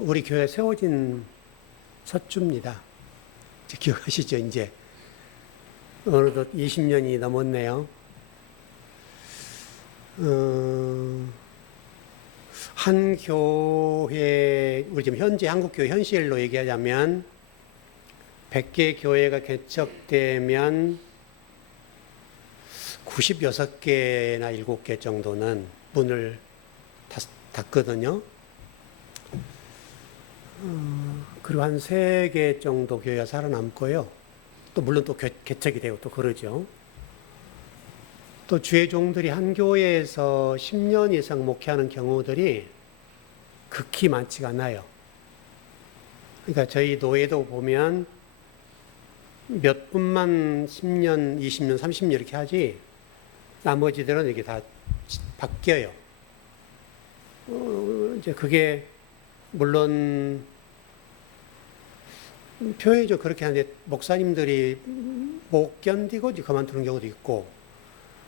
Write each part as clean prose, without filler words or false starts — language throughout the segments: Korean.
우리 교회 세워진 첫 주입니다. 기억하시죠? 이제 어느덧 20년이 넘었네요. 한 교회, 우리 지금 현재 한국교회 현실로 얘기하자면 100개 교회가 개척되면 96개나 7개 정도는 문을 닫거든요. 그리고 한 3개 정도 교회가 살아남고요. 또 물론 또 개척이 되고 또 그러죠. 또 주의 종들이 한 교회에서 10년 이상 목회하는 경우들이 극히 많지가 않아요. 그러니까 저희 노예도 보면 몇 분만 10년, 20년, 30년 이렇게 하지 나머지들은 이게 다 바뀌어요. 이제 그게 물론 표현이죠. 그렇게 하는데 목사님들이 못 견디고 이제 그만두는 경우도 있고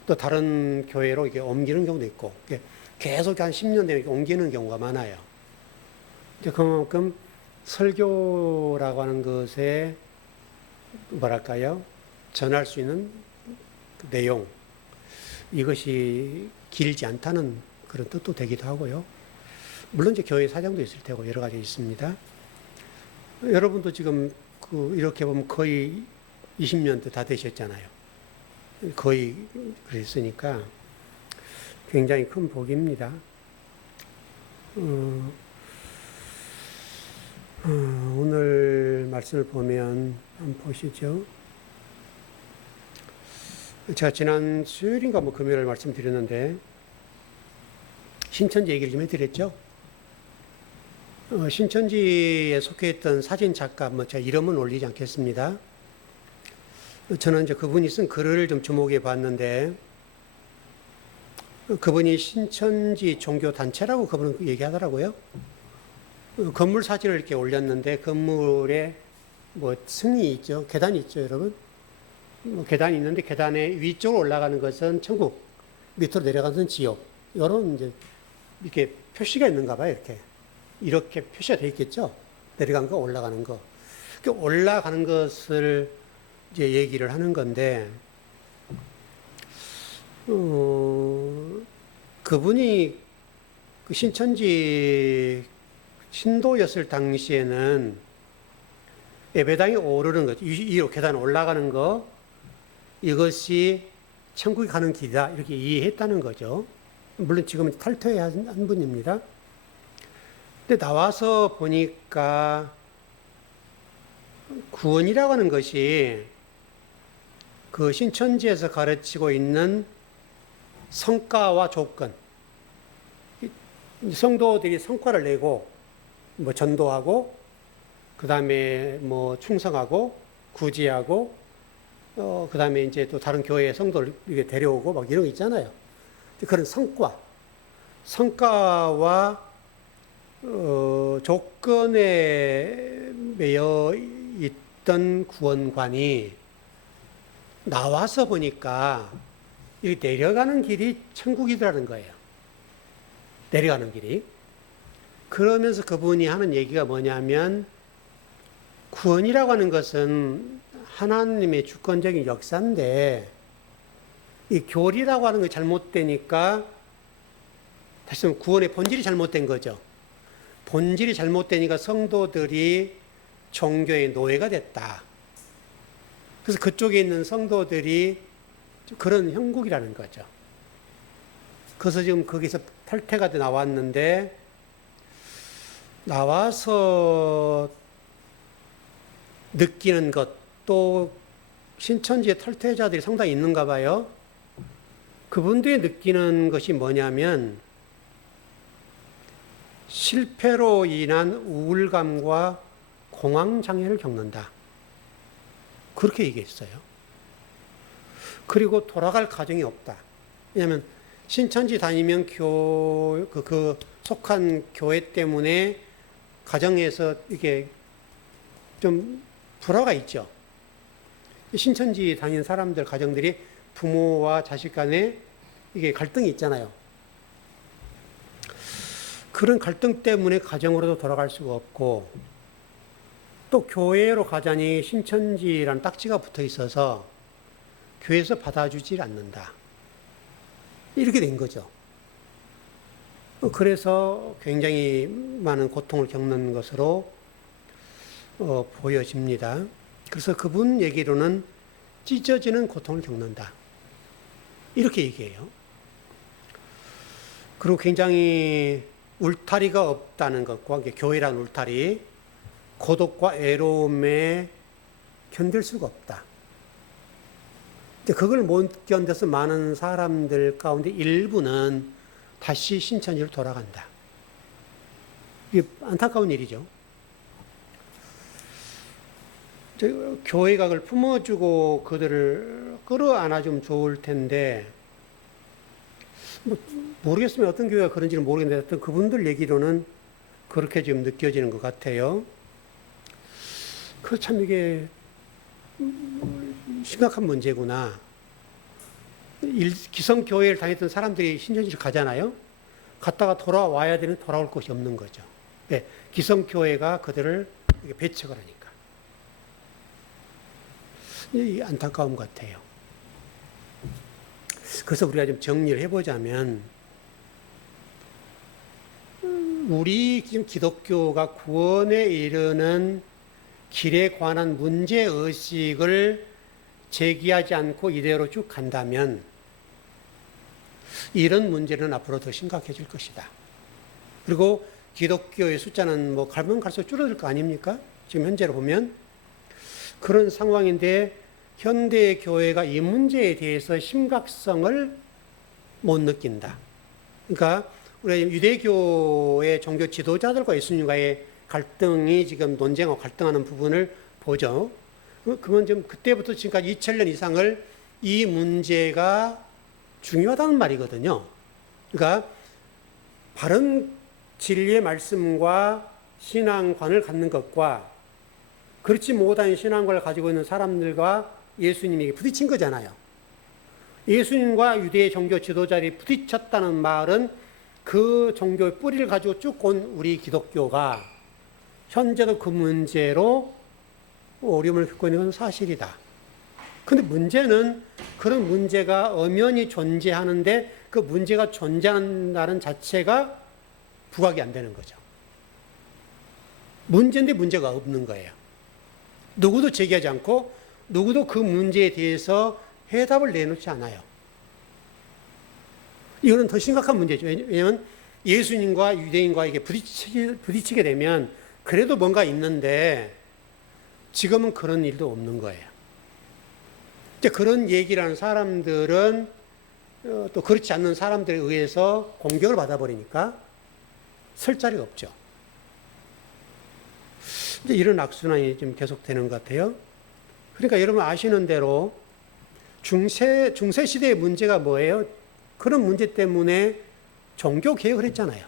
또 다른 교회로 이렇게 옮기는 경우도 있고 계속 한 10년 되면 옮기는 경우가 많아요. 이제 그만큼 설교라고 하는 것에 뭐랄까요? 전할 수 있는 내용 이것이 길지 않다는 그런 뜻도 되기도 하고요. 물론 이제 교회 사정도 있을 테고 여러 가지 있습니다. 여러분도 지금 이렇게 보면 거의 20년도 다 되셨잖아요. 거의 그랬으니까 굉장히 큰 복입니다. 오늘 말씀을 보면 한번 보시죠. 제가 지난 수요일인가 금요일 말씀드렸는데 신천지 얘기를 좀 해드렸죠. 신천지에 속해 있던 사진 작가, 제가 이름은 올리지 않겠습니다. 저는 이제 그분이 쓴 글을 좀 주목해 봤는데, 그분이 신천지 종교 단체라고 그분은 얘기하더라고요. 건물 사진을 이렇게 올렸는데, 건물에 층이 있죠. 계단이 있죠, 여러분. 계단이 있는데, 계단에 위쪽으로 올라가는 것은 천국, 밑으로 내려가는 것은 지옥. 이런 이제 이렇게 표시가 있는가 봐요, 이렇게 표시가 되어 있겠죠? 내려간 거, 올라가는 거. 올라가는 것을 이제 얘기를 하는 건데, 그분이 그 신천지 신도였을 당시에는 예배당에 오르는 것, 이 계단 올라가는 거, 이것이 천국에 가는 길이다. 이렇게 이해했다는 거죠. 물론 지금은 탈퇴한 분입니다. 근데 나와서 보니까 구원이라고 하는 것이 그 신천지에서 가르치고 있는 성과와 조건, 성도들이 성과를 내고 전도하고 그 다음에 충성하고 구제하고 그 다음에 이제 또 다른 교회의 성도를 이렇게 데려오고 이런 거 있잖아요. 그런 성과와 조건에 매여 있던 구원관이 나와서 보니까 이 내려가는 길이 천국이더라는 거예요. 내려가는 길이. 그러면서 그분이 하는 얘기가 뭐냐면 구원이라고 하는 것은 하나님의 주권적인 역사인데 이 교리라고 하는 게 잘못되니까 다시 말하면 구원의 본질이 잘못된 거죠. 본질이 잘못되니까 성도들이 종교의 노예가 됐다. 그래서 그쪽에 있는 성도들이 그런 형국이라는 거죠. 그래서 지금 거기서 탈퇴가 돼 나왔는데 나와서 느끼는 것, 또 신천지의 탈퇴자들이 상당히 있는가 봐요. 그분들이 느끼는 것이 뭐냐면 실패로 인한 우울감과 공황장애를 겪는다. 그렇게 얘기했어요. 그리고 돌아갈 가정이 없다. 왜냐하면 신천지 다니면 그 속한 교회 때문에 가정에서 이게 좀 불화가 있죠. 신천지 다니는 사람들 가정들이 부모와 자식 간에 이게 갈등이 있잖아요. 그런 갈등 때문에 가정으로도 돌아갈 수가 없고 또 교회로 가자니 신천지라는 딱지가 붙어 있어서 교회에서 받아주질 않는다. 이렇게 된 거죠. 그래서 굉장히 많은 고통을 겪는 것으로 보여집니다. 그래서 그분 얘기로는 찢어지는 고통을 겪는다. 이렇게 얘기해요. 그리고 굉장히 울타리가 없다는 것과 교회란 울타리, 고독과 외로움에 견딜 수가 없다. 그걸 못 견뎌서 많은 사람들 가운데 일부는 다시 신천지로 돌아간다. 이게 안타까운 일이죠. 교회가 그걸 품어주고 그들을 끌어안아주면 좋을 텐데, 모르겠으면 어떤 교회가 그런지는 모르겠는데, 어떤 그분들 얘기로는 그렇게 지금 느껴지는 것 같아요. 참 이게 심각한 문제구나. 기성교회를 다녔던 사람들이 신천지를 가잖아요. 갔다가 돌아와야 되는 돌아올 곳이 없는 거죠. 네, 기성교회가 그들을 배척을 하니까. 이 안타까움 같아요. 그래서 우리가 좀 정리를 해보자면, 우리 지금 기독교가 구원에 이르는 길에 관한 문제의식을 제기하지 않고 이대로 쭉 간다면 이런 문제는 앞으로 더 심각해질 것이다. 그리고 기독교의 숫자는 가면 갈수록 줄어들 거 아닙니까? 지금 현재로 보면 그런 상황인데 현대의 교회가 이 문제에 대해서 심각성을 못 느낀다. 그러니까 우리 유대교의 종교 지도자들과 예수님과의 갈등이 지금 논쟁하고 갈등하는 부분을 보죠. 그건 좀 그때부터 지금까지 2000년 이상을 이 문제가 중요하다는 말이거든요. 그러니까 바른 진리의 말씀과 신앙관을 갖는 것과 그렇지 못한 신앙관을 가지고 있는 사람들과 예수님이 부딪힌 거잖아요. 예수님과 유대의 종교 지도자들이 부딪혔다는 말은 그 종교의 뿌리를 가지고 쭉 온 우리 기독교가 현재도 그 문제로 어려움을 겪고 있는 건 사실이다. 근데 문제는 그런 문제가 엄연히 존재하는데 그 문제가 존재한다는 자체가 부각이 안 되는 거죠. 문제인데 문제가 없는 거예요. 누구도 제기하지 않고 누구도 그 문제에 대해서 해답을 내놓지 않아요. 이거는 더 심각한 문제죠. 왜냐하면 예수님과 유대인과 이게 부딪히게 되면 그래도 뭔가 있는데 지금은 그런 일도 없는 거예요. 이제 그런 얘기를 하는 사람들은 또 그렇지 않는 사람들에 의해서 공격을 받아버리니까 설 자리가 없죠. 이제 이런 악순환이 좀 계속되는 것 같아요. 그러니까 여러분 아시는 대로 중세 시대의 문제가 뭐예요? 그런 문제 때문에 종교 개혁을 했잖아요.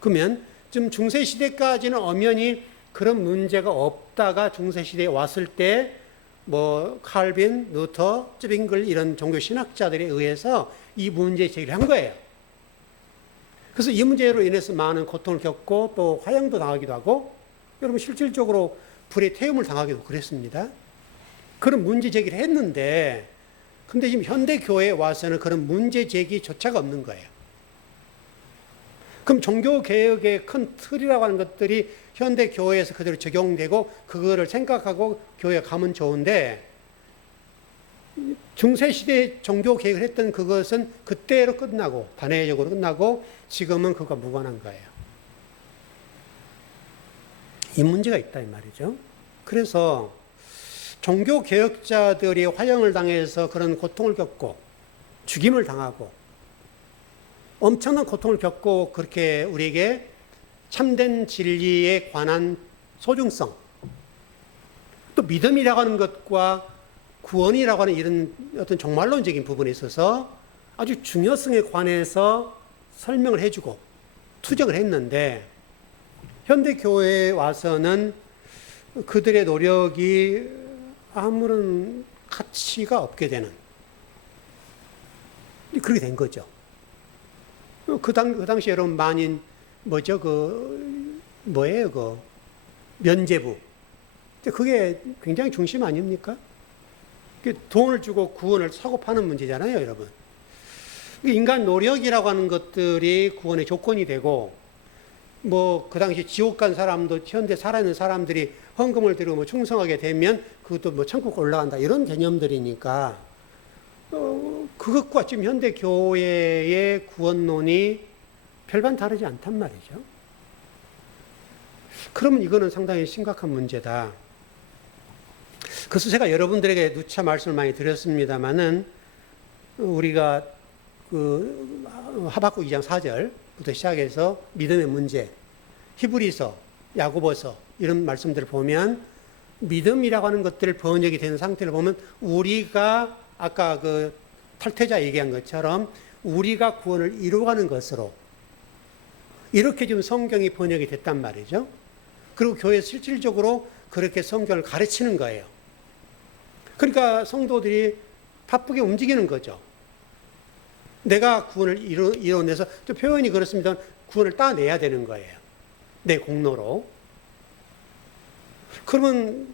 그러면 지금 중세 시대까지는 엄연히 그런 문제가 없다가 중세 시대에 왔을 때 칼빈, 루터, 쯔빙글 이런 종교 신학자들에 의해서 이 문제 제기를 한 거예요. 그래서 이 문제로 인해서 많은 고통을 겪고 또 화형도 당하기도 하고 여러분 실질적으로 불에 태움을 당하기도 그랬습니다. 그런 문제 제기를 했는데 근데 지금 현대 교회에 와서는 그런 문제 제기조차가 없는 거예요. 그럼 종교개혁의 큰 틀이라고 하는 것들이 현대 교회에서 그대로 적용되고 그거를 생각하고 교회에 가면 좋은데 중세시대에 종교개혁을 했던 그것은 그때로 끝나고 단회적으로 끝나고 지금은 그거가 무관한 거예요. 이 문제가 있다 이 말이죠. 그래서 종교개혁자들이 화형을 당해서 그런 고통을 겪고 죽임을 당하고 엄청난 고통을 겪고 그렇게 우리에게 참된 진리에 관한 소중성, 또 믿음이라고 하는 것과 구원이라고 하는 이런 어떤 종말론적인 부분에 있어서 아주 중요성에 관해서 설명을 해주고 투정을 했는데 현대교회에 와서는 그들의 노력이 아무런 가치가 없게 되는 그렇게 된 거죠. 그 당시 여러분 만인 뭐죠? 뭐예요? 면죄부. 그게 굉장히 중심 아닙니까? 돈을 주고 구원을 사고 파는 문제잖아요, 여러분. 인간 노력이라고 하는 것들이 구원의 조건이 되고, 그 당시 지옥 간 사람도 현대 살아있는 사람들이 헌금을 드리고 충성하게 되면 그것도 천국 올라간다. 이런 개념들이니까, 그것과 지금 현대 교회의 구원론이 별반 다르지 않단 말이죠. 그러면 이거는 상당히 심각한 문제다. 그래서 제가 여러분들에게 누차 말씀을 많이 드렸습니다만은, 우리가 하박국 2장 4절부터 시작해서 믿음의 문제, 히브리서, 야고보서 이런 말씀들을 보면 믿음이라고 하는 것들 번역이 되는 상태를 보면 우리가 아까 탈퇴자 얘기한 것처럼 우리가 구원을 이루어가는 것으로 이렇게 지금 성경이 번역이 됐단 말이죠. 그리고 교회 실질적으로 그렇게 성경을 가르치는 거예요. 그러니까 성도들이 바쁘게 움직이는 거죠. 내가 구원을 이뤄내서, 또 표현이 그렇습니다. 구원을 따내야 되는 거예요. 내 공로로. 그러면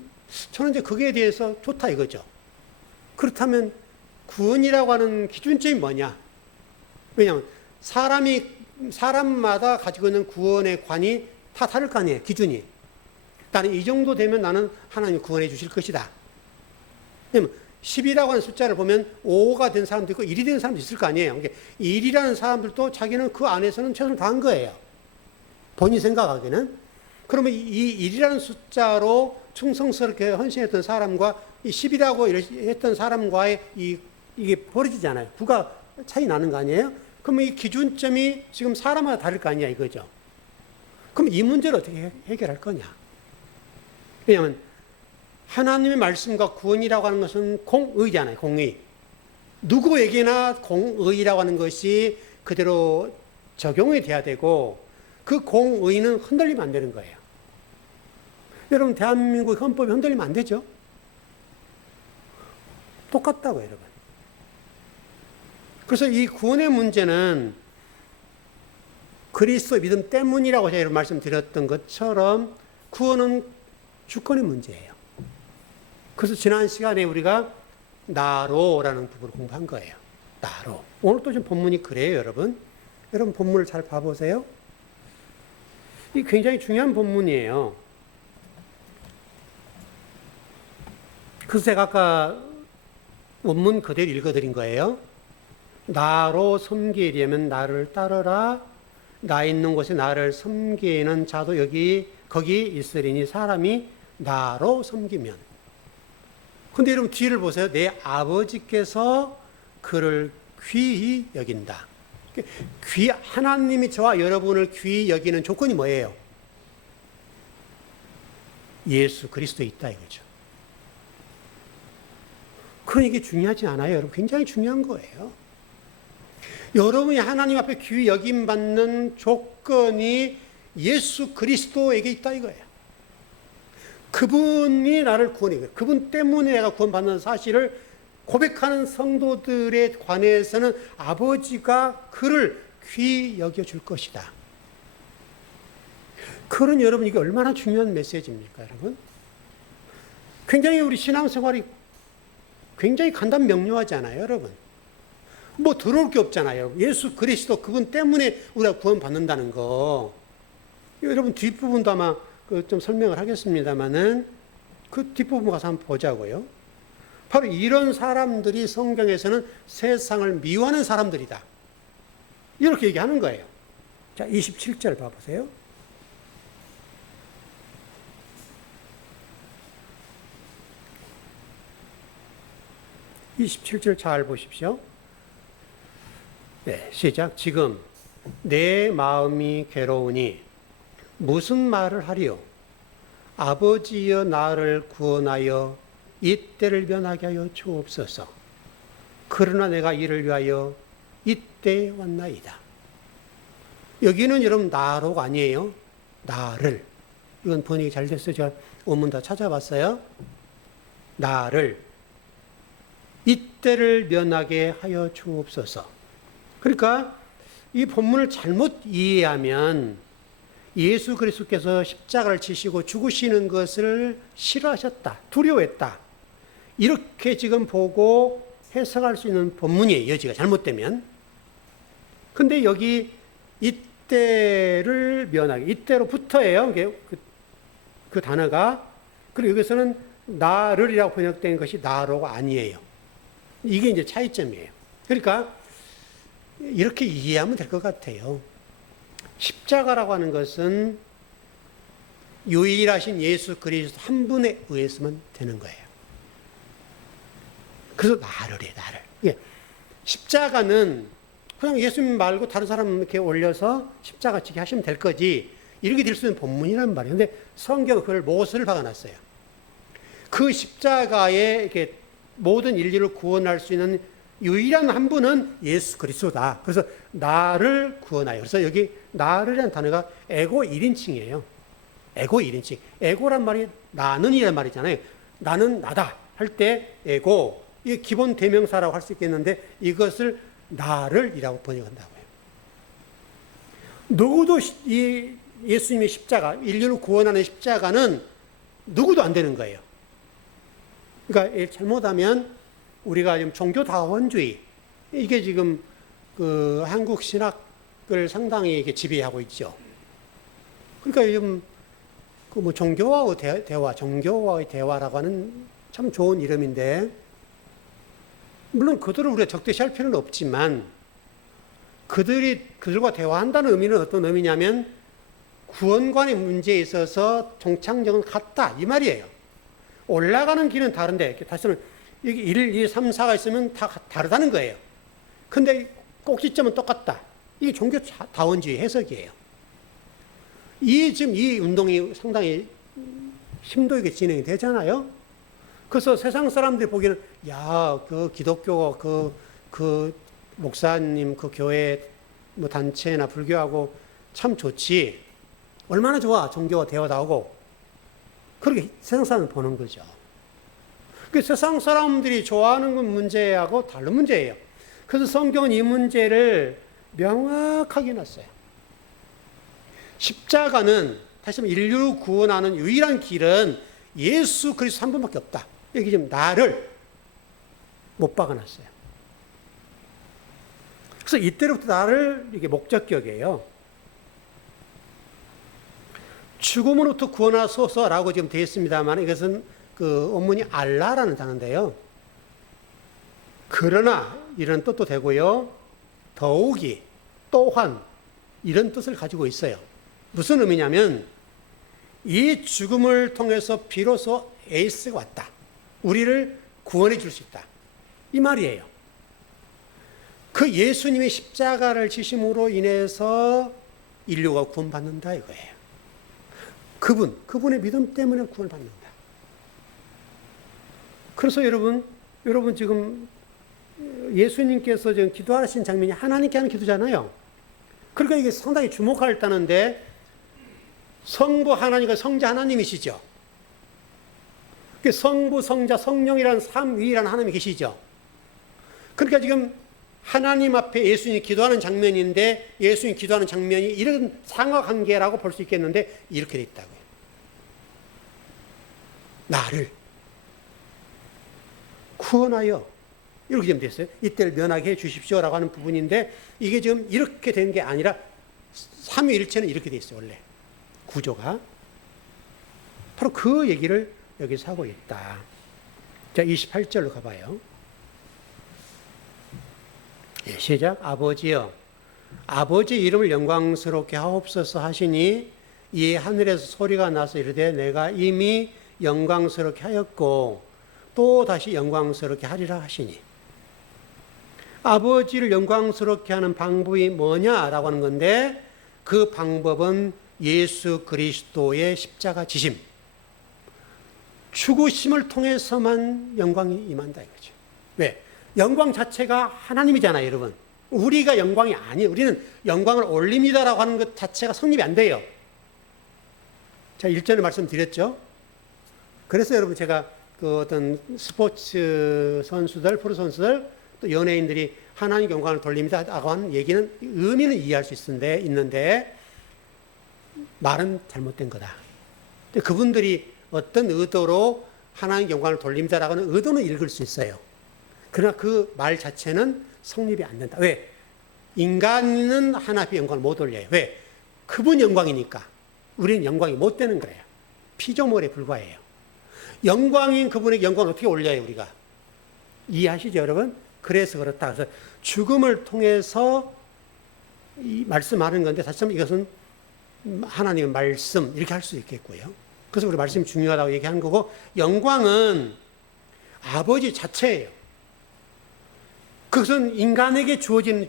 저는 이제 거기에 대해서 좋다 이거죠. 그렇다면 구원이라고 하는 기준점이 뭐냐? 왜냐하면 사람마다 가지고 있는 구원의 관이 다 다를 거 아니에요. 기준이. 나는 이 정도 되면 나는 하나님이 구원해 주실 것이다. 왜냐면 10이라고 하는 숫자를 보면 5가 된 사람도 있고 1이 된 사람도 있을 거 아니에요. 그러니까 1이라는 사람들도 자기는 그 안에서는 최선을 다한 거예요. 본인이 생각하기에는. 그러면 이 1이라는 숫자로 충성스럽게 헌신했던 사람과 이 10이라고 했던 사람과의 이게 벌어지잖아요. 부가 차이 나는 거 아니에요? 그러면 이 기준점이 지금 사람마다 다를 거 아니야 이거죠. 그럼 이 문제를 어떻게 해결할 거냐? 왜냐하면 하나님의 말씀과 구원이라고 하는 것은 공의잖아요. 공의. 누구에게나 공의라고 하는 것이 그대로 적용이 돼야 되고 그 공의는 흔들리면 안 되는 거예요. 여러분 대한민국 헌법이 흔들리면 안 되죠? 똑같다고요, 여러분. 그래서 이 구원의 문제는 그리스도 믿음 때문이라고 제가 말씀드렸던 것처럼 구원은 주권의 문제예요. 그래서 지난 시간에 우리가 나로라는 부분을 공부한 거예요. 나로. 오늘 또 좀 본문이 그래요, 여러분. 여러분 본문을 잘 봐보세요. 이 굉장히 중요한 본문이에요. 그래서 제가 아까 원문 그대로 읽어드린 거예요. 나로 섬기려면 나를 따르라. 나 있는 곳에 나를 섬기는 자도 거기 있으리니 사람이 나로 섬기면. 근데 여러분 뒤를 보세요. 내 아버지께서 그를 귀히 여긴다. 하나님이 저와 여러분을 귀히 여기는 조건이 뭐예요? 예수 그리스도에 있다 이거죠. 그건 이게 중요하지 않아요, 여러분. 굉장히 중요한 거예요. 여러분이 하나님 앞에 귀히 여김받는 조건이 예수 그리스도에게 있다 이거예요. 그분이 나를 구원해. 그분 때문에 내가 구원받는 사실을 고백하는 성도들에 관해서는 아버지가 그를 귀히 여겨줄 것이다. 그런 여러분 이게 얼마나 중요한 메시지입니까, 여러분? 굉장히 우리 신앙생활이 굉장히 간단 명료하잖아요, 여러분. 뭐 들어올 게 없잖아요. 예수 그리스도 그분 때문에 우리가 구원받는다는 거. 여러분 뒷부분도 아마 좀 설명을 하겠습니다만은 그 뒷부분 가서 한번 보자고요. 바로 이런 사람들이 성경에서는 세상을 미워하는 사람들이다. 이렇게 얘기하는 거예요. 자, 27절 봐보세요. (27절) 잘 보십시오. 네, 시작. 지금 내 마음이 괴로우니 무슨 말을 하리요? 아버지여 나를 구원하여 이때를 면하게 하여 주옵소서. 그러나 내가 이를 위하여 이때 왔나이다. 여기는 여러분 나로가 아니에요. 나를. 이건 번역이 잘 됐어요. 제가 원문 다 찾아봤어요. 나를 이때를 면하게 하여 주옵소서. 그러니까 이 본문을 잘못 이해하면 예수 그리스도께서 십자가를 지시고 죽으시는 것을 싫어하셨다, 두려워했다. 이렇게 지금 보고 해석할 수 있는 본문이에요. 여지가 잘못되면. 근데 여기 이때를 면하게, 이때로부터예요. 그 단어가. 그리고 여기서는 나를이라고 번역된 것이 나로가 아니에요. 이게 이제 차이점이에요. 그러니까 이렇게 이해하면 될 것 같아요. 십자가라고 하는 것은 유일하신 예수 그리스도 한 분에 의해서만 되는 거예요. 그래서 나를이에요, 나를. 예. 십자가는 그냥 예수님 말고 다른 사람 이렇게 올려서 십자가 지게 하시면 될 거지. 이렇게 될 수 있는 본문이란 말이에요. 근데 성경은 그걸 못을 박아놨어요. 그 십자가에 이렇게 모든 인류를 구원할 수 있는 유일한 한 분은 예수 그리스도다. 그래서 나를 구원하여. 그래서 여기 나를이라는 단어가 에고 1인칭이에요. 에고 1인칭. 에고란 말이 나는 이란 말이잖아요. 나는 나다 할 때 에고. 이게 기본 대명사라고 할 수 있겠는데 이것을 나를이라고 번역한다고요. 누구도 이 예수님의 십자가, 인류를 구원하는 십자가는 누구도 안 되는 거예요. 그러니까 잘못하면 우리가 지금 종교다원주의, 이게 지금 그 한국 신학을 상당히 이게 지배하고 있죠. 그러니까 요즘 그 뭐 종교와의 대화, 종교와의 대화라고 하는 참 좋은 이름인데, 물론 그들을 우리가 적대시할 필요는 없지만, 그들과 대화한다는 의미는 어떤 의미냐면, 구원관의 문제에 있어서 종착역은 같다, 이 말이에요. 올라가는 길은 다른데, 다시는 여기 1, 2, 3, 4가 있으면 다 다르다는 거예요. 근데 꼭지점은 똑같다. 이게 종교다원주의 해석이에요. 지금 이 운동이 상당히 심도 있게 진행이 되잖아요. 그래서 세상 사람들이 보기에는, 야, 그 기독교가 그 목사님, 그 교회 뭐 단체나 불교하고 참 좋지. 얼마나 좋아. 종교와 대화도 하고. 그렇게 세상 사람을 보는 거죠. 그 세상 사람들이 좋아하는 건 문제하고 다른 문제예요. 그래서 성경은 이 문제를 명확하게 놨어요. 십자가는 다시 한번 인류를 구원하는 유일한 길은 예수 그리스도 한 분밖에 없다. 여기 지금 나를 못 박아놨어요. 그래서 이때부터 나를 이게 목적격이에요. 죽음으로부터 구원하소서라고 지금 되어 있습니다만 이것은 그 원문이 알라라는 단어인데요. 그러나 이런 뜻도 되고요. 더욱이, 또한 이런 뜻을 가지고 있어요. 무슨 의미냐면 이 죽음을 통해서 비로소 에이스가 왔다. 우리를 구원해 줄 수 있다. 이 말이에요. 그 예수님의 십자가를 지심으로 인해서 인류가 구원받는다 이거예요. 그분의 믿음 때문에 구원받는다. 그래서 여러분 지금 예수님께서 지금 기도하신 장면이 하나님께 하는 기도잖아요. 그러니까 이게 상당히 주목할 따는데 성부 하나님과 성자 하나님이시죠. 성부, 성자, 성령이라는 삼위일한 하나님이 계시죠. 그러니까 지금 하나님 앞에 예수님이 기도하는 장면인데 예수님이 기도하는 장면이 이런 상하관계라고 볼 수 있겠는데 이렇게 돼 있다고요. 나를 구원하여 이렇게 좀 됐어요. 이때를 면하게 해 주십시오라고 하는 부분인데 이게 지금 이렇게 된 게 아니라 삼위일체는 이렇게 돼 있어요. 원래 구조가 바로 그 얘기를 여기서 하고 있다. 자, 28절로 가봐요. 예, 시작. 아버지여, 아버지 이름을 영광스럽게 하옵소서 하시니 이에 하늘에서 소리가 나서 이르되 내가 이미 영광스럽게 하였고 또 다시 영광스럽게 하리라 하시니. 아버지를 영광스럽게 하는 방법이 뭐냐라고 하는 건데 그 방법은 예수 그리스도의 십자가 지심, 죽으심을 통해서만 영광이 임한다 이거죠. 왜? 영광 자체가 하나님이잖아요, 여러분. 우리가 영광이 아니에요. 우리는 영광을 올립니다라고 하는 것 자체가 성립이 안 돼요. 자, 일전에 말씀드렸죠. 그래서 여러분 제가 그 어떤 스포츠 선수들, 프로 선수들, 또 연예인들이 하나님 영광을 돌립니다라고 하는 얘기는 의미는 이해할 수 있는데 말은 잘못된 거다. 근데 그분들이 어떤 의도로 하나님 영광을 돌립니다라고는 의도는 읽을 수 있어요. 그러나 그 말 자체는 성립이 안 된다. 왜? 인간은 하나님의 영광을 못 올려요. 왜? 그분 영광이니까. 우리는 영광이 못 되는 거예요. 피조물에 불과해요. 영광인 그분의 영광을 어떻게 올려요, 우리가? 이해하시죠, 여러분? 그래서 그렇다. 그래서 죽음을 통해서 이 말씀하는 건데, 사실 이것은 하나님의 말씀, 이렇게 할 수 있겠고요. 그래서 우리 말씀이 중요하다고 얘기하는 거고, 영광은 아버지 자체예요. 그것은 인간에게 주어지는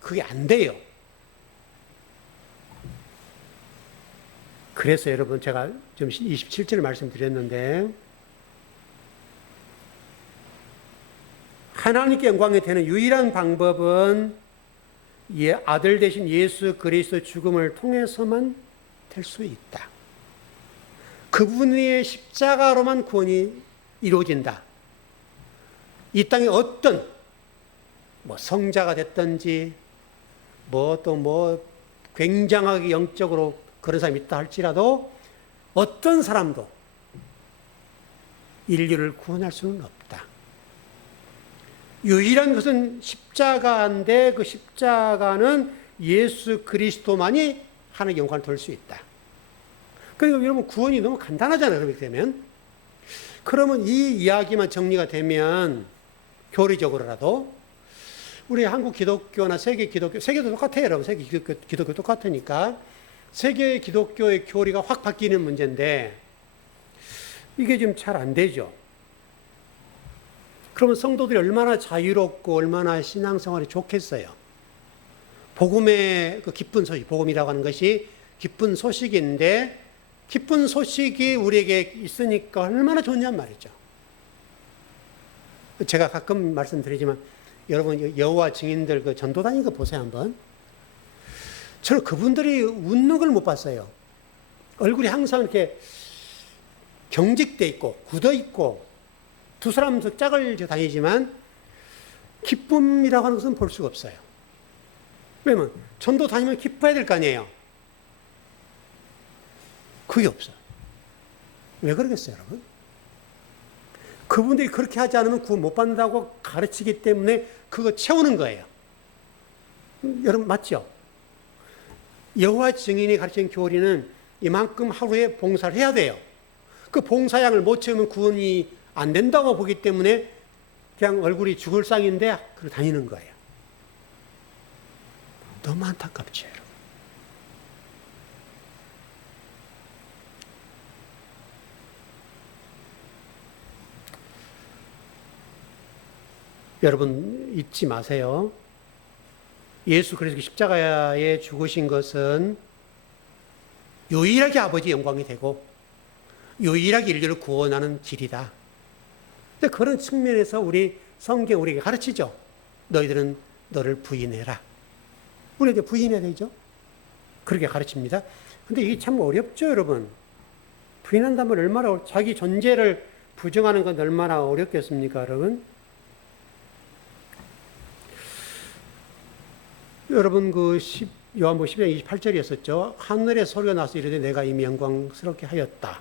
그게 안 돼요. 그래서 여러분 제가 좀 27절을 말씀드렸는데 하나님께 영광이 되는 유일한 방법은 아들 되신 예수 그리스도의 죽음을 통해서만 될 수 있다. 그분의 십자가로만 구원이 이루어진다. 이 땅에 어떤 성자가 됐든지 또 굉장하게 영적으로 그런 사람이 있다 할지라도 어떤 사람도 인류를 구원할 수는 없다. 유일한 것은 십자가인데 그 십자가는 예수 그리스도만이 하나님의 영광을 돌 수 있다. 그러니까 여러분 구원이 너무 간단하잖아요. 그렇게 되면. 그러면 이 이야기만 정리가 되면 교리적으로라도 우리 한국 기독교나 세계 기독교, 세계도 똑같아요. 여러분 세계 기독교 똑같으니까 세계 기독교의 교리가 확 바뀌는 문제인데 이게 지금 잘 안 되죠. 그러면 성도들이 얼마나 자유롭고 얼마나 신앙생활이 좋겠어요. 복음의 그 기쁜 소식, 복음이라고 하는 것이 기쁜 소식인데 기쁜 소식이 우리에게 있으니까 얼마나 좋냔 말이죠. 제가 가끔 말씀드리지만 여러분 여호와 증인들 그 전도 다니는 거 보세요 한번. 저는 그분들이 웃는 걸 못 봤어요. 얼굴이 항상 이렇게 경직돼 있고 굳어 있고 두 사람도 짝을 다니지만 기쁨이라고 하는 것은 볼 수가 없어요. 왜냐면 전도 다니면 기뻐야 될 거 아니에요. 그게 없어요. 왜 그러겠어요, 여러분? 그분들이 그렇게 하지 않으면 구원 못 받는다고 가르치기 때문에 그거 채우는 거예요. 여러분 맞죠? 여호와 증인이 가르치는 교리는 이만큼 하루에 봉사를 해야 돼요. 그 봉사량을 못 채우면 구원이 안 된다고 보기 때문에 그냥 얼굴이 죽을 상인데 그걸 다니는 거예요. 너무 안타깝죠, 여러분. 여러분 잊지 마세요. 예수 그리스도 십자가에 죽으신 것은 유일하게 아버지 영광이 되고 유일하게 인류를 구원하는 길이다. 근데 그런 측면에서 우리 성경 우리에게 가르치죠. 너희들은 너를 부인해라. 우리에게 부인해야 되죠. 그렇게 가르칩니다. 근데 이게 참 어렵죠, 여러분. 부인한다면 얼마나 자기 존재를 부정하는 건 얼마나 어렵겠습니까, 여러분? 여러분 요한복음 10장 28절이었었죠. 하늘에 소리가 나서 이르되 내가 이미 영광스럽게 하였다.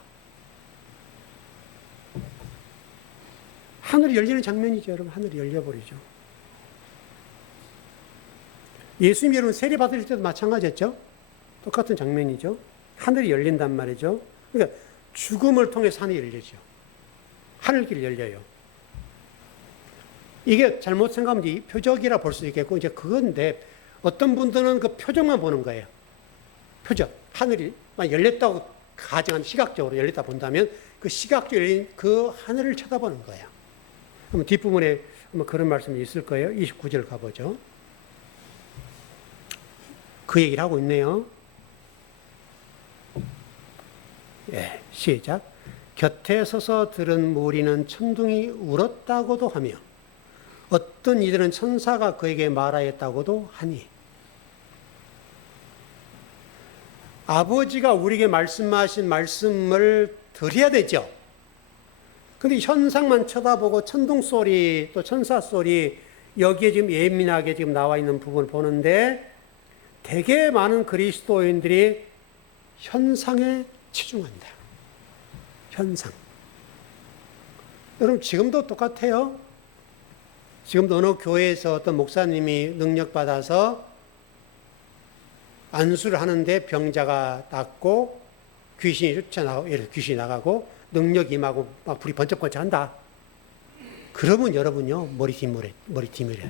하늘이 열리는 장면이죠, 여러분. 하늘이 열려버리죠. 예수님 여러분 세례 받으실 때도 마찬가지였죠. 똑같은 장면이죠. 하늘이 열린단 말이죠. 그러니까 죽음을 통해서 하늘이 열리죠. 하늘길이 열려요. 이게 잘못 생각하면 표적이라 볼 수 있겠고 이제 그건데 어떤 분들은 그 표적만 보는 거예요. 표적. 하늘이 열렸다고 가정한 시각적으로 열렸다 본다면 그 시각적으로 열린 그 하늘을 쳐다보는 거예요. 그럼 뒷부분에 그런 말씀이 있을 거예요. 29절 가보죠. 그 얘기를 하고 있네요. 예, 시작. 곁에 서서 들은 무리는 천둥이 울었다고도 하며 어떤 이들은 천사가 그에게 말하였다고도 하니 아버지가 우리에게 말씀하신 말씀을 드려야 되죠. 근데 현상만 쳐다보고 천둥 소리 또 천사 소리 여기에 지금 예민하게 지금 나와 있는 부분을 보는데 되게 많은 그리스도인들이 현상에 치중한다. 현상. 여러분, 지금도 똑같아요. 지금도 어느 교회에서 어떤 목사님이 능력받아서 안수를 하는데 병자가 낫고 귀신이 쫓아나가고, 귀신이 나가고 능력이 임하고 막 불이 번쩍번쩍 한다. 그러면 여러분요, 머리 뒤밀어요.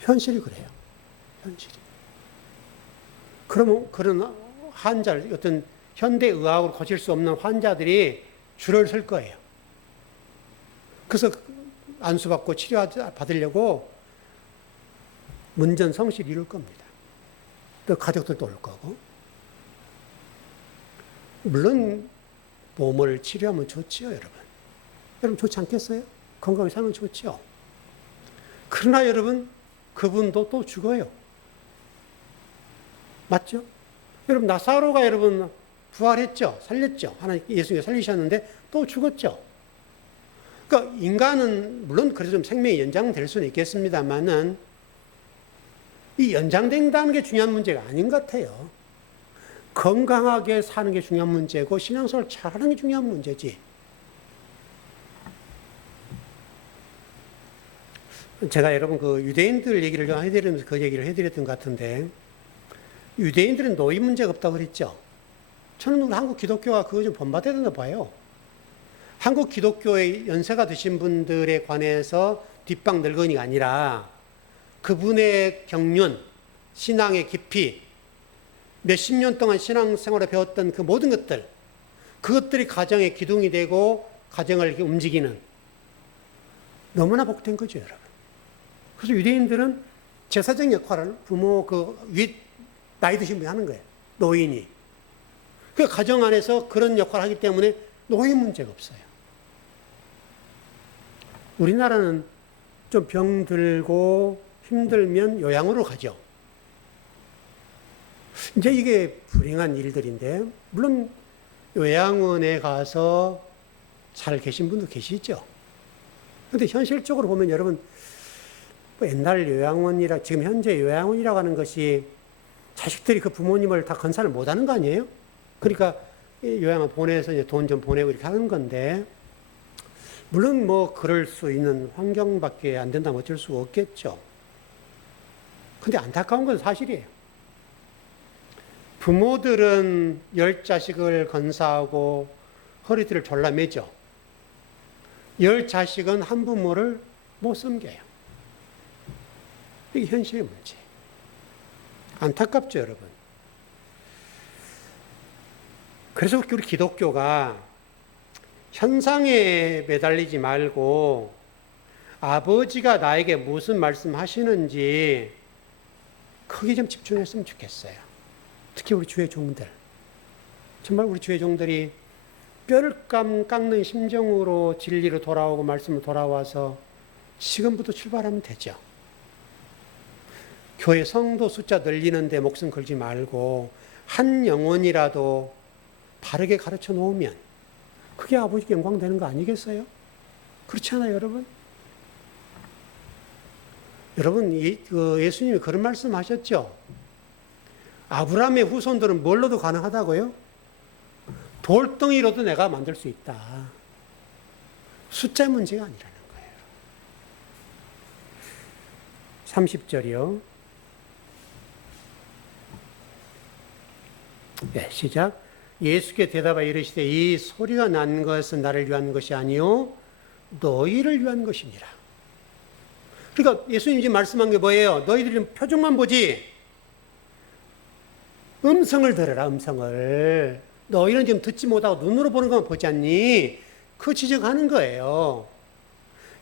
현실이 그래요. 현실이. 그러면 그런 환자를, 어떤 현대의학으로 고칠 수 없는 환자들이 줄을 설 거예요. 그래서 안수받고 치료받으려고 문전성시를 이룰 겁니다. 또 가족들도 올 거고. 물론 몸을 치료하면 좋지요, 여러분. 여러분 좋지 않겠어요? 건강하게 살면 좋지요. 그러나 여러분, 그분도 또 죽어요. 맞죠? 여러분, 나사로가 여러분 부활했죠? 살렸죠? 하나님 예수님이 살리셨는데 또 죽었죠? 그러니까 인간은 물론 그래서 좀 생명이 연장될 수는 있겠습니다만은 이 연장된다는 게 중요한 문제가 아닌 것 같아요. 건강하게 사는 게 중요한 문제고 신앙생활 잘하는 게 중요한 문제지. 제가 여러분 그 유대인들 얘기를 좀 해드리면서 그 얘기를 해드렸던 것 같은데, 유대인들은 노인 문제가 없다고 그랬죠. 저는 한국 기독교가 그거 좀 본받아야 된다고 봐요. 한국 기독교의 연세가 드신 분들에 관해서 뒷방 늙은이가 아니라 그분의 경륜, 신앙의 깊이, 몇십 년 동안 신앙생활에 배웠던 그 모든 것들, 그것들이 가정의 기둥이 되고 가정을 이렇게 움직이는, 너무나 복된 거죠, 여러분. 그래서 유대인들은 제사적 역할을 부모 나이 드신 분이 하는 거예요. 노인이. 그 가정 안에서 그런 역할을 하기 때문에 노인 문제가 없어요. 우리나라는 좀 병들고 힘들면 요양으로 가죠. 이제 이게 불행한 일들인데, 물론 요양원에 가서 잘 계신 분도 계시죠. 그런데 현실적으로 보면 여러분, 옛날 요양원이라, 지금 현재 요양원이라고 하는 것이 자식들이 그 부모님을 다 건사를 못 하는 거 아니에요? 그러니까 요양원 보내서 이제 돈 좀 보내고 이렇게 하는 건데, 물론 뭐 그럴 수 있는 환경밖에 안 된다면 어쩔 수가 없겠죠. 근데 안타까운 건 사실이에요. 부모들은 10자식을 건사하고 허리띠를 졸라매죠. 10자식은 한 부모를 못 섬겨요. 이게 현실의 문제. 안타깝죠, 여러분. 그래서 우리 기독교가 현상에 매달리지 말고 아버지가 나에게 무슨 말씀 하시는지 거기에 좀 집중했으면 좋겠어요. 특히 우리 주의 종들. 정말 우리 주의 종들이 뼈를 깎는 심정으로 진리로 돌아오고 말씀으로 돌아와서 지금부터 출발하면 되죠. 교회 성도 숫자 늘리는데 목숨 걸지 말고 한 영혼이라도 바르게 가르쳐 놓으면 그게 아버지께 영광 되는 거 아니겠어요? 그렇지 않아요, 여러분? 여러분, 예수님이 그런 말씀 하셨죠? 아브라함의 후손들은 뭘로도 가능하다고요? 돌덩이로도 내가 만들 수 있다. 숫자 문제가 아니라는 거예요. 30절이요. 네, 시작. 예수께 대답하여 이르시되 이 소리가 난 것은 나를 위한 것이 아니요 너희를 위한 것이니라. 그러니까 예수님이 지금 말씀한 게 뭐예요? 너희들이 표정만 보지 음성을 들어라. 음성을. 너희는 지금 듣지 못하고 눈으로 보는 것만 보지 않니? 그 지적하는 거예요.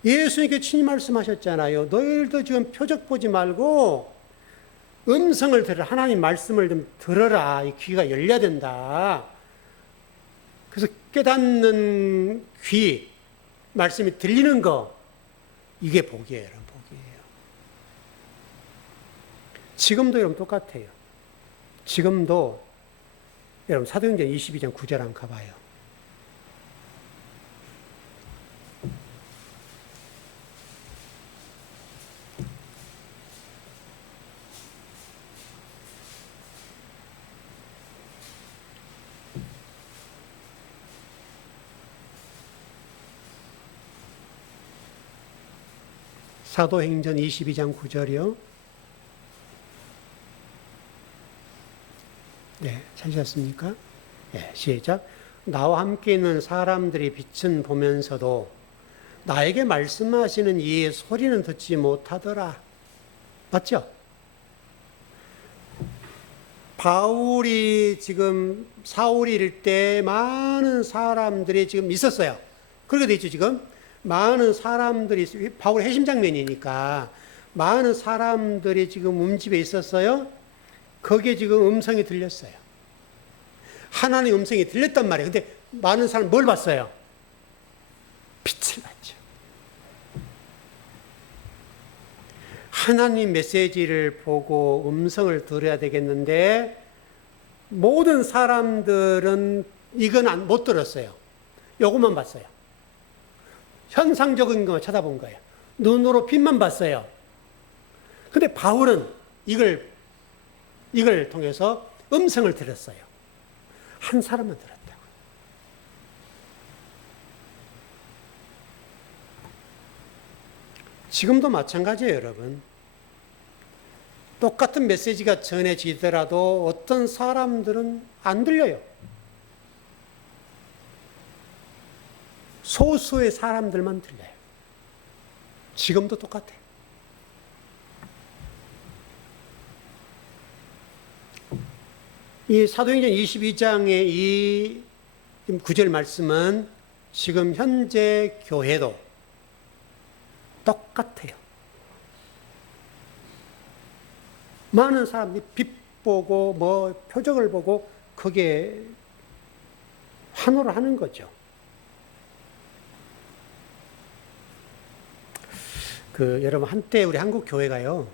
예수님께 친히 말씀하셨잖아요. 너희들도 지금 표적 보지 말고 음성을 들어라. 하나님 말씀을 좀 들어라. 이 귀가 열려야 된다. 그래서 깨닫는 귀, 말씀이 들리는 거, 이게 복이에요, 여러분. 복이에요. 지금도 여러분 똑같아요. 지금도 여러분 사도행전 22장 9절 한번 가봐요. 사도행전 22장 9절이요. 네, 찾으셨습니까? 네, 시작. 나와 함께 있는 사람들이 빛은 보면서도 나에게 말씀하시는 이의 소리는 듣지 못하더라. 맞죠? 바울이 지금 사울일 때 많은 사람들이 지금 있었어요. 그렇게 돼 있죠, 지금. 많은 사람들이, 바울 회심 장면이니까 많은 사람들이 지금 음집에 있었어요. 거기에 지금 음성이 들렸어요. 하나님의 음성이 들렸단 말이에요. 근데 많은 사람 뭘 봤어요? 빛을 봤죠. 하나님 메시지를 보고 음성을 들어야 되겠는데 모든 사람들은 이건 못 들었어요. 요것만 봤어요. 현상적인 거 쳐다본 거예요. 눈으로 빛만 봤어요. 근데 바울은 이걸 통해서 음성을 들었어요. 한 사람만 들었다고. 지금도 마찬가지예요, 여러분. 똑같은 메시지가 전해지더라도 어떤 사람들은 안 들려요. 소수의 사람들만 들려요. 지금도 똑같아요. 이 사도행전 22장의 이 9절 말씀은 지금 현재 교회도 똑같아요. 많은 사람들이 빛 보고 뭐 표적을 보고 거기에 환호를 하는 거죠. 여러분 한때 우리 한국 교회가요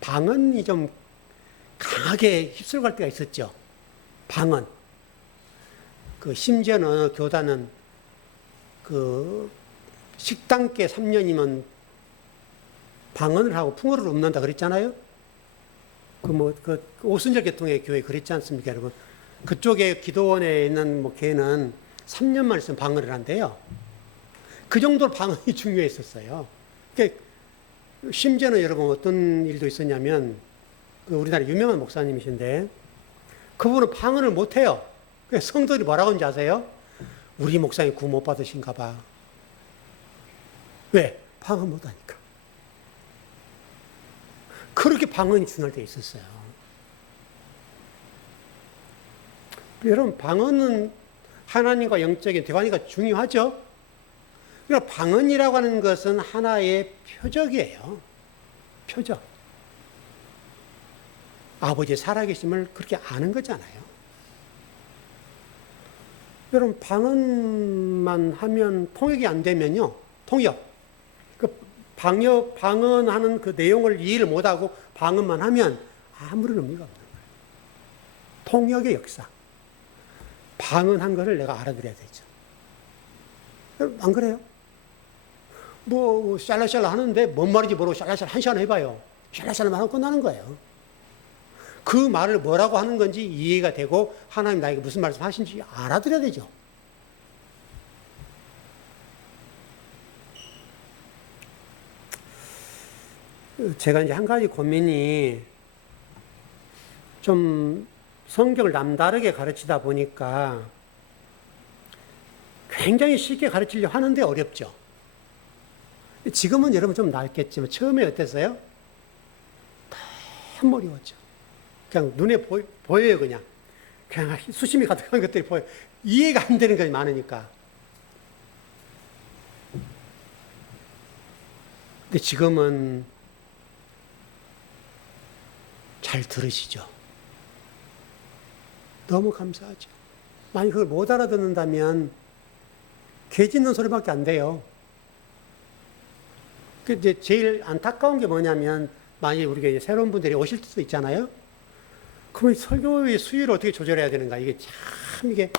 방언이 좀 강하게 휩쓸고 때가 있었죠. 방언. 심지어는 어느 교단은 식당께 3년이면 방언을 하고 풍어를 읊는다 그랬잖아요. 오순절 계통의 교회 그랬지 않습니까, 여러분? 그쪽에 기도원에 있는 교회는 3년만 있으면 방언을 한대요. 그 정도로 방언이 중요했었어요. 그러니까 심지어는 여러분 어떤 일도 있었냐면 우리나라 유명한 목사님이신데 그분은 방언을 못해요. 성도들이 뭐라고 하는지 아세요? 우리 목사님 구원 못 받으신가 봐. 왜? 방언 못하니까. 그렇게 방언이 중요할 때 있었어요. 여러분 방언은 하나님과 영적인 대화니까 중요하죠. 그러니까 방언이라고 하는 것은 하나의 표적이에요. 표적. 아버지의 살아계심을 그렇게 아는 거잖아요. 여러분 방언만 하면 통역이 안 되면요. 통역. 방언하는 그 내용을 이해를 못하고 방언만 하면 아무런 의미가 없는 거예요. 통역의 역사. 방언한 것을 내가 알아들어야 되죠. 안 그래요? 샬라샬라 하는데 뭔 말인지 모르고 샬라샬라 한 시간 해봐요. 샬라샬라만 하고 끝나는 거예요. 그 말을 뭐라고 하는 건지 이해가 되고 하나님 나에게 무슨 말씀 하신지 알아들어야 되죠. 제가 이제 한 가지 고민이 좀 성경을 남다르게 가르치다 보니까 굉장히 쉽게 가르치려고 하는데 어렵죠. 지금은 여러분 좀 낫겠지만 처음에 어땠어요? 너무 어려웠죠. 그냥 눈에 보여요, 그냥 수심이 가득한 것들이 보여요. 이해가 안 되는 것이 많으니까. 근데 지금은 잘 들으시죠? 너무 감사하죠. 만약 그걸 못 알아듣는다면 개 짖는 소리밖에 안 돼요. 이제 제일 안타까운 게 뭐냐면 만약에 우리가 이제 새로운 분들이 오실 수도 있잖아요. 그러면 설교의 수위를 어떻게 조절해야 되는가? 이게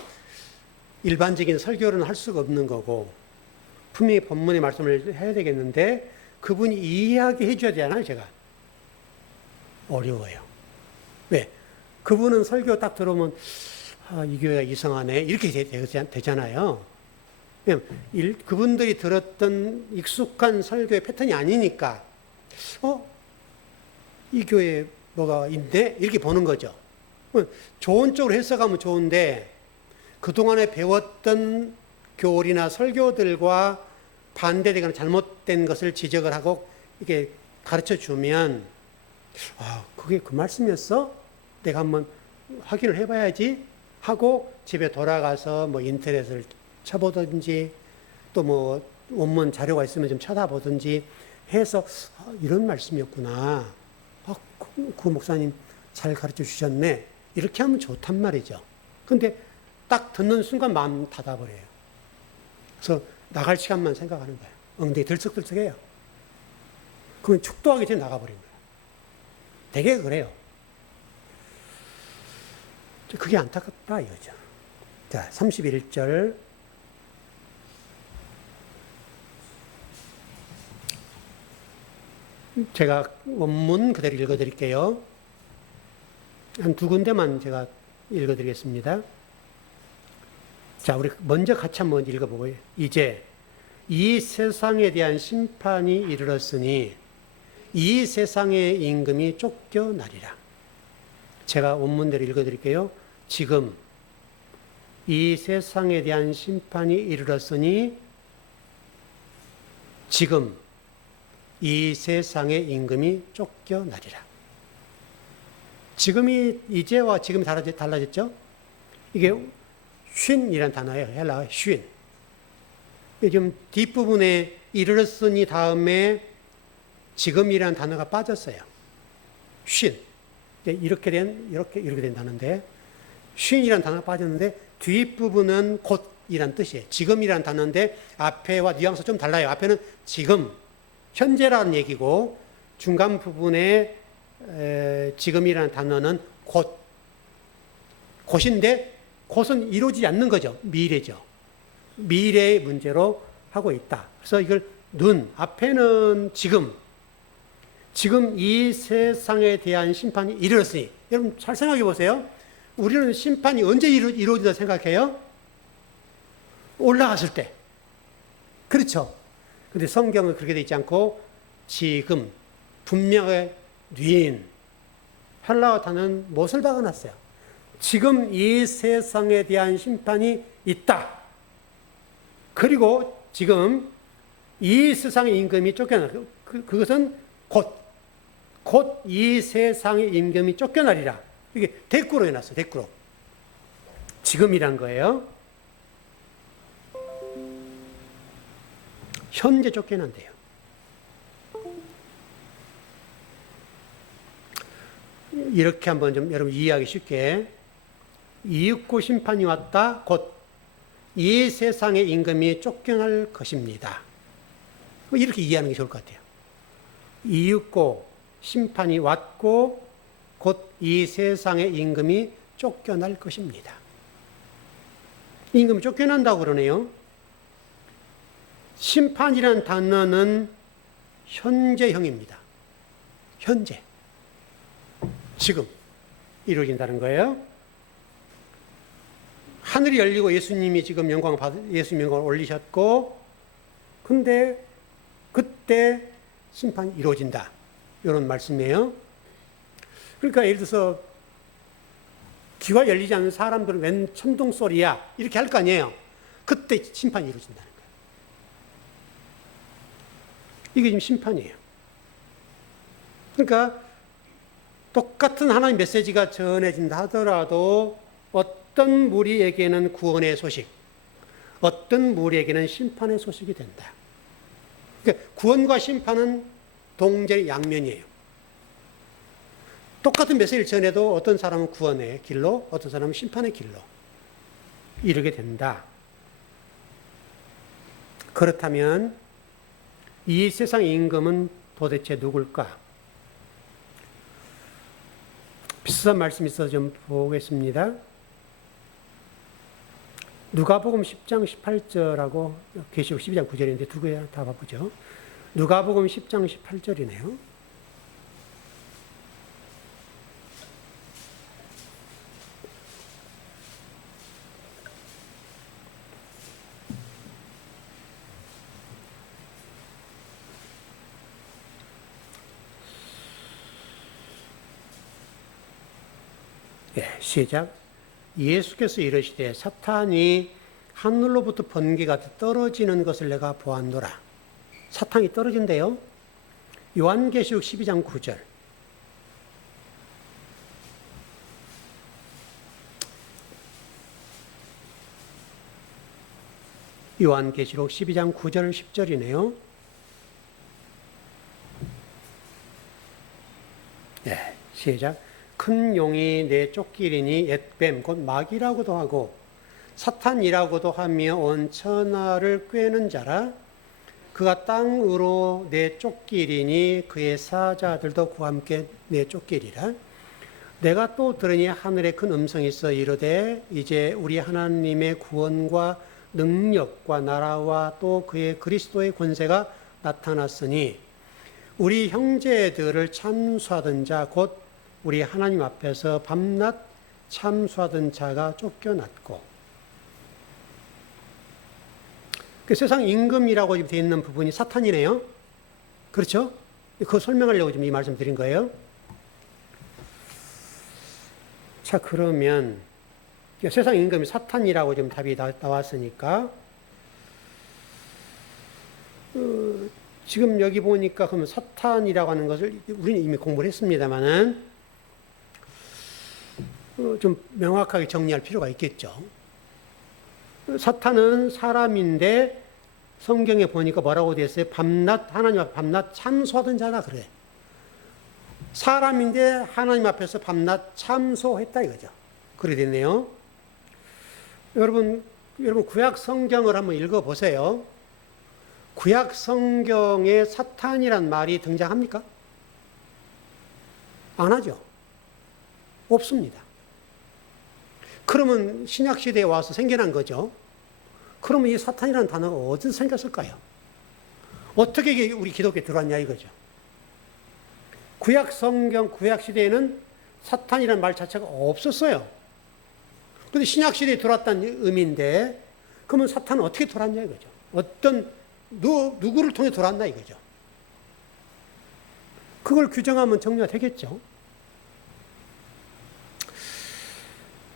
일반적인 설교로는 할 수가 없는 거고 분명히 본문의 말씀을 해야 되겠는데 그분이 이해하게 해줘야 되잖아요, 제가. 어려워요. 왜? 그분은 설교 딱 들어오면 이 교회가 이상하네 이렇게 되잖아요. 그분들이 들었던 익숙한 설교의 패턴이 아니니까 이 교회에 뭐가 있네? 이렇게 보는 거죠. 좋은 쪽으로 해석하면 좋은데 그동안에 배웠던 교리나 설교들과 반대되거나 잘못된 것을 지적을 하고 이렇게 가르쳐 주면 그게 그 말씀이었어? 내가 한번 확인을 해봐야지 하고 집에 돌아가서 뭐 인터넷을 쳐보든지 또 뭐 원문 자료가 있으면 좀 찾아보든지 해서 이런 말씀이었구나. 그 목사님 잘 가르쳐 주셨네. 이렇게 하면 좋단 말이죠. 근데 딱 듣는 순간 마음 닫아버려요. 그래서 나갈 시간만 생각하는 거예요. 엉덩이 들썩들썩해요. 그러면 축도하기 전에 나가버린 거예요. 되게 그래요. 그게 안타깝다 이거죠. 자, 31절. 제가 원문 그대로 읽어드릴게요. 한 두 군데만 제가 읽어드리겠습니다. 자, 우리 먼저 같이 한번 읽어보고요. 이제 이 세상에 대한 심판이 이르렀으니 이 세상의 임금이 쫓겨나리라. 제가 원문대로 읽어드릴게요. 지금 이 세상에 대한 심판이 이르렀으니 지금 이 세상의 임금이 쫓겨나리라. 지금이 이제와 지금이 달라졌죠? 이게 쉰이라는 단어예요. 헬라어 쉰. 지금 뒷부분에 이르렀으니 다음에 지금이라는 단어가 빠졌어요. 쉰. 이렇게 된다는데 쉰이라는 단어가 빠졌는데 뒷부분은 곧이란 뜻이에요. 지금이라는 단어인데 앞에와 뉘앙스 좀 달라요. 앞에는 지금, 현재라는 얘기고 중간 부분에 지금이라는 단어는 곧인데 곧은 이루어지지 않는 거죠. 미래죠. 미래의 문제로 하고 있다. 그래서 이걸 앞에는 지금 이 세상에 대한 심판이 이르렀으니, 여러분 잘 생각해 보세요. 우리는 심판이 언제 이루어진다 생각해요? 올라갔을 때. 그렇죠. 근데 성경은 그렇게 되어 있지 않고 지금 분명하게 뉘인 헬라어 단어는 못을 박아놨어요. 지금 이 세상에 대한 심판이 있다. 그리고 지금 이 세상의 임금이 쫓겨나리라. 그것은 곧 이 세상의 임금이 쫓겨나리라. 이게 대꾸로 해놨어요. 대꾸로. 지금이란 거예요. 현재 쫓겨난대요. 이렇게 한번 좀 여러분 이해하기 쉽게, 이윽고 심판이 왔다. 곧 이 세상의 임금이 쫓겨날 것입니다. 이렇게 이해하는 게 좋을 것 같아요. 이윽고 심판이 왔고 곧 이 세상의 임금이 쫓겨날 것입니다. 임금이 쫓겨난다고 그러네요. 심판이라는 단어는 현재형입니다. 현재. 지금 이루어진다는 거예요. 하늘이 열리고 예수님이 지금 예수님 영광을 올리셨고, 근데 그때 심판이 이루어진다. 이런 말씀이에요. 그러니까 예를 들어서 귀가 열리지 않는 사람들은 웬 천둥 소리야 이렇게 할 거 아니에요. 그때 심판이 이루어진다는 거예요. 이게 지금 심판이에요. 그러니까 똑같은 하나님 메시지가 전해진다 하더라도 어떤 무리에게는 구원의 소식, 어떤 무리에게는 심판의 소식이 된다. 그러니까 구원과 심판은 동전의 양면이에요. 똑같은 메시지를 전해도 어떤 사람은 구원의 길로, 어떤 사람은 심판의 길로 이르게 된다. 그렇다면 이 세상 임금은 도대체 누굴까? 비슷한 말씀이 있어서 좀 보겠습니다. 누가복음 10장 18절하고 계시록 12장 9절인데 두 개 다 봐보죠. 누가복음 10장 18절이네요. 예, 시작. 예수께서 이르시되 사탄이 하늘로부터 번개가 떨어지는 것을 내가 보았노라. 사탄이 떨어진대요. 요한계시록 12장 9절. 요한계시록 12장 9절 10절이네요. 네, 시작. 큰 용이 내 쫓기리니 옛뱀 곧 마귀라고도 하고 사탄이라고도 하며 온 천하를 꿰는 자라. 그가 땅으로 내 쫓기리니 그의 사자들도 그와 함께 내 쫓기리라. 내가 또 들으니 하늘에 큰 음성이 있어 이르되 이제 우리 하나님의 구원과 능력과 나라와 또 그의 그리스도의 권세가 나타났으니 우리 형제들을 참수하던 자 곧 우리 하나님 앞에서 밤낮 참수하던 자가 쫓겨났고, 그 세상 임금이라고 되어 있는 부분이 사탄이네요. 그렇죠? 그거 설명하려고 지금 이 말씀 드린 거예요. 자, 그러면 세상 임금이 사탄이라고 지금 답이 나왔으니까 지금 여기 보니까 그러면 사탄이라고 하는 것을 우리는 이미 공부를 했습니다만은 좀 명확하게 정리할 필요가 있겠죠. 사탄은 사람인데 성경에 보니까 뭐라고 되어 있어요? 밤낮 하나님 앞에 밤낮 참소하던 자다 그래. 사람인데 하나님 앞에서 밤낮 참소했다 이거죠. 그래 됐네요. 여러분 구약 성경을 한번 읽어 보세요. 구약 성경에 사탄이란 말이 등장합니까? 안 하죠. 없습니다. 그러면 신약 시대에 와서 생겨난 거죠. 그러면 이 사탄이라는 단어가 어디서 생겼을까요? 어떻게 이게 우리 기독교에 들어왔냐 이거죠. 구약 성경, 구약 시대에는 사탄이라는 말 자체가 없었어요. 그런데 신약 시대에 들어왔다는 의미인데, 그러면 사탄은 어떻게 들어왔냐 이거죠. 어떤 누구를 통해 들어왔나 이거죠. 그걸 규정하면 정리가 되겠죠.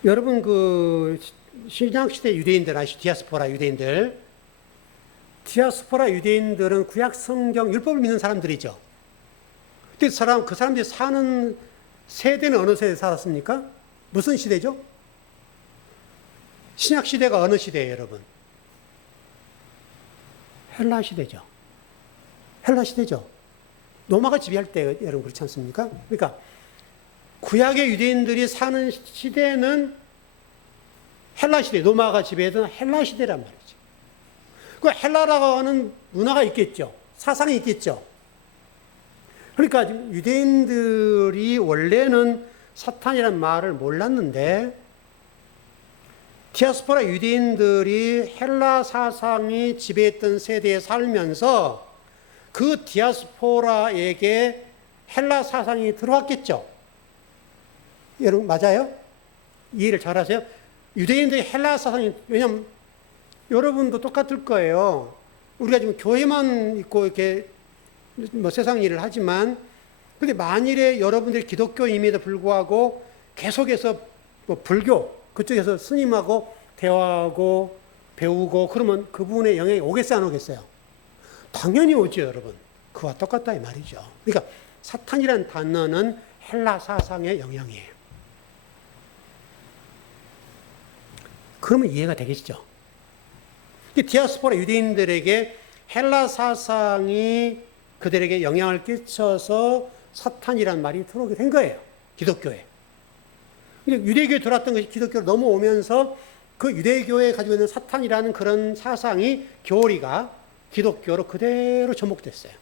여러분 그 신약 시대 유대인들 아시죠? 디아스포라 유대인들. 디아스포라 유대인들은 구약 성경 율법을 믿는 사람들이죠. 근데 그 사람들이 사는 세대는 어느 세대에 살았습니까? 무슨 시대죠? 신약 시대가 어느 시대예요, 여러분? 헬라 시대죠. 헬라 시대죠. 로마가 지배할 때 여러분 그렇지 않습니까? 그러니까 구약의 유대인들이 사는 시대는 헬라 시대, 로마가 지배하던 헬라 시대란 말이죠. 그 헬라라고 하는 문화가 있겠죠. 사상이 있겠죠. 그러니까 유대인들이 원래는 사탄이라는 말을 몰랐는데 디아스포라 유대인들이 헬라 사상이 지배했던 세대에 살면서 그 디아스포라에게 헬라 사상이 들어왔겠죠. 여러분 맞아요? 이해를 잘 하세요? 유대인들이 헬라 사상이, 왜냐면 여러분도 똑같을 거예요. 우리가 지금 교회만 있고 이렇게 뭐 세상 일을 하지만, 근데 만일에 여러분들이 기독교임에도 불구하고 계속해서 뭐 불교 그쪽에서 스님하고 대화하고 배우고 그러면 그분의 영향이 오겠어요, 안 오겠어요? 당연히 오죠, 여러분. 그와 똑같다 이 말이죠. 그러니까 사탄이라는 단어는 헬라 사상의 영향이에요. 그러면 이해가 되겠죠. 디아스포라 유대인들에게 헬라 사상이 그들에게 영향을 끼쳐서 사탄이라는 말이 들어오게 된 거예요. 기독교에. 유대교에 들어왔던 것이 기독교로 넘어오면서 그 유대교에 가지고 있는 사탄이라는 그런 사상이 교리가 기독교로 그대로 접목됐어요.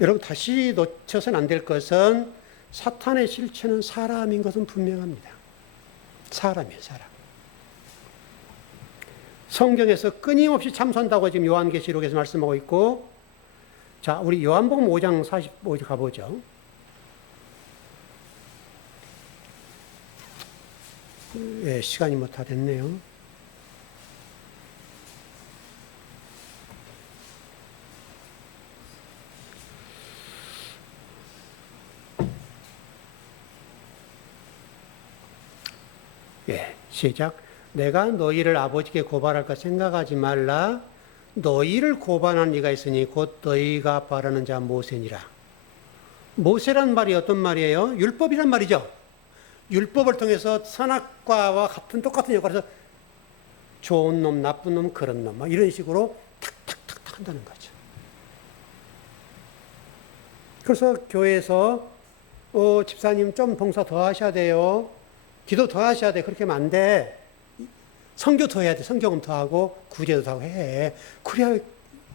여러분 다시 놓쳐서는 안 될 것은 사탄의 실체는 사람인 것은 분명합니다. 사람이에요, 사람. 성경에서 끊임없이 참선다고 지금 요한계시록에서 말씀하고 있고, 자, 우리 요한복음 5장 45절 가보죠. 예, 시간이 뭐 다 됐네요. 예, 시작. 내가 너희를 아버지께 고발할까 생각하지 말라. 너희를 고발한 이가 있으니 곧 너희가 바라는 자 모세니라. 모세란 말이 어떤 말이에요? 율법이란 말이죠. 율법을 통해서 선악과와 똑같은 역할에서 좋은 놈, 나쁜 놈, 그런 놈, 이런 식으로 탁탁탁탁 한다는 거죠. 그래서 교회에서 집사님 좀 봉사 더 하셔야 돼요. 기도 더 하셔야 돼. 그렇게 하면 안 돼. 선교 더 해야 돼. 성경은 더 하고 구제도 더 하고 해. 그래야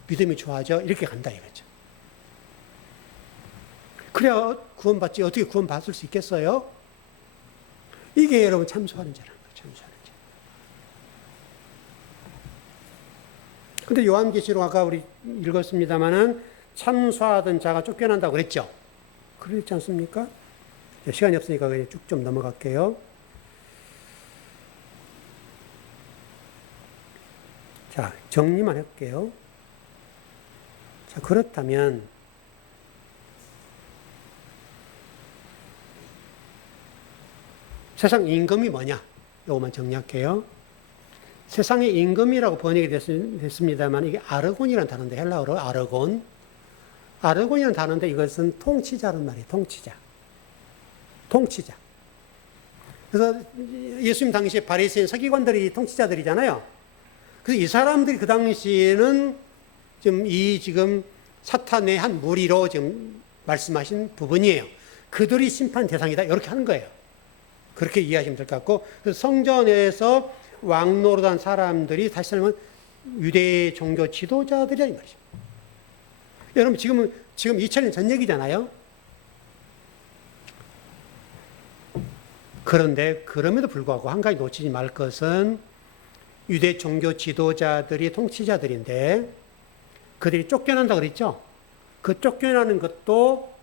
믿음이 좋아져. 이렇게 간다 이거죠. 그래야 구원받지. 어떻게 구원받을 수 있겠어요? 이게 여러분 참소하는 자라는 거예요. 참소하는 자. 근데 요한계시록 아까 우리 읽었습니다마는 참소하던 자가 쫓겨난다고 그랬죠. 그렇지 않습니까? 시간이 없으니까 그냥 쭉 좀 넘어갈게요. 자, 정리만 할게요. 자, 그렇다면 세상 임금이 뭐냐? 이것만 정리할게요. 세상의 임금이라고 번역이 됐습니다만 이게 아르곤이라는 단어인데 헬라어로 아르곤. 아르곤이라는 단어인데 이것은 통치자란 말이에요. 통치자. 통치자. 그래서 예수님 당시에 바리새인 서기관들이 통치자들이잖아요. 그래서 이 사람들이 그 당시에는 지금 사탄의 한 무리로 지금 말씀하신 부분이에요. 그들이 심판 대상이다. 이렇게 하는 거예요. 그렇게 이해하시면 될 것 같고, 그래서 성전에서 왕노릇한 사람들이 다시 말하면 유대 종교 지도자들이라 이 말이죠. 여러분 지금 2000년 전 얘기잖아요. 그런데 그럼에도 불구하고 한 가지 놓치지 말 것은 유대 종교 지도자들이 통치자들인데 그들이 쫓겨난다 그랬죠. 그 쫓겨나는 것도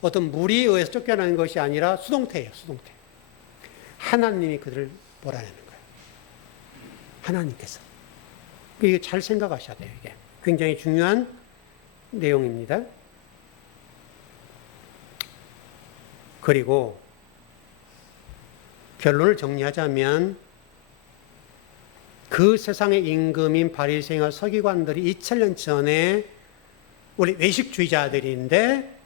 어떤 무리에 의해서 쫓겨나는 것이 아니라 수동태예요. 수동태. 하나님이 그들을 몰아내는 거예요. 하나님께서. 이게 잘 생각하셔야 돼요. 이게 굉장히 중요한 내용입니다. 그리고 결론을 정리하자면 그 세상의 임금인 바리새인과 서기관들이 2000년 전에 우리 외식주의자들인데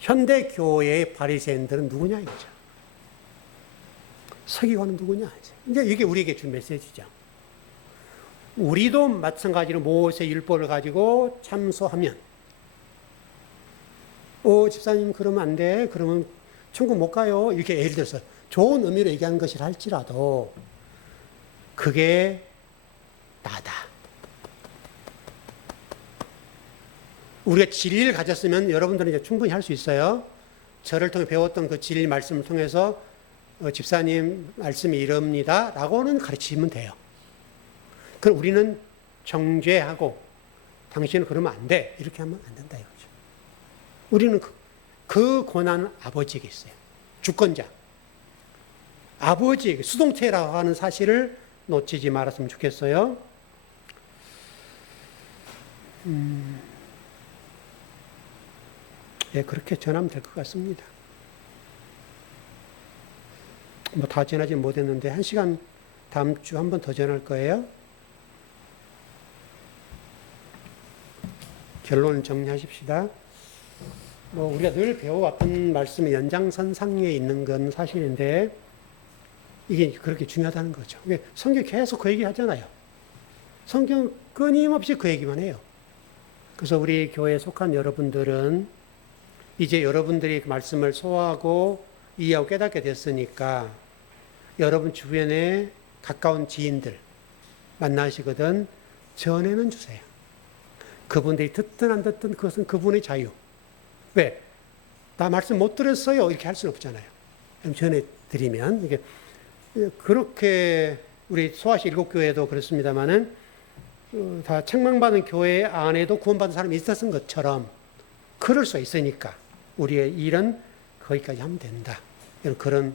현대 교회의 바리새인들은 누구냐 이거죠. 서기관은 누구냐 이제 이게 우리에게 준 메시지죠. 우리도 마찬가지로 모세 율법을 가지고 참소하면 집사님 그러면 안 돼. 그러면 천국 못 가요. 이렇게 예를 들어서 좋은 의미로 얘기하는 것이라 할지라도 그게 나다. 우리가 진리를 가졌으면 여러분들은 이제 충분히 할 수 있어요. 저를 통해 배웠던 그 진리 말씀을 통해서 집사님 말씀이 이럽니다. 라고는 가르치면 돼요. 그럼 우리는 정죄하고 당신은 그러면 안 돼. 이렇게 하면 안 된다 이거죠. 우리는 그 권한은 아버지에게 있어요. 주권자. 아버지에게 수동태라고 하는 사실을 놓치지 말았으면 좋겠어요. 예, 그렇게 전하면 될 것 같습니다. 뭐 다 전하지 못했는데 1시간 다음 주 한 번 더 전할 거예요. 결론 정리하십시다. 뭐 우리가 늘 배워왔던 말씀의 연장선상에 있는 건 사실인데 이게 그렇게 중요하다는 거죠. 성경 계속 그 얘기 하잖아요. 성경 끊임없이 그 얘기만 해요. 그래서 우리 교회에 속한 여러분들은 이제 여러분들이 그 말씀을 소화하고 이해하고 깨닫게 됐으니까 여러분 주변에 가까운 지인들 만나시거든 전해는 주세요. 그분들이 듣든 안 듣든 그것은 그분의 자유. 왜? 나 말씀 못 들었어요. 이렇게 할 수는 없잖아요. 전해드리면 이게 그렇게 우리 소아시 7교회도 그렇습니다만은 다 책망받은 교회 안에도 구원받은 사람이 있었던 것처럼 그럴 수 있으니까 우리의 일은 거기까지 하면 된다. 그런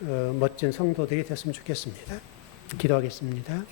멋진 성도들이 됐으면 좋겠습니다. 기도하겠습니다.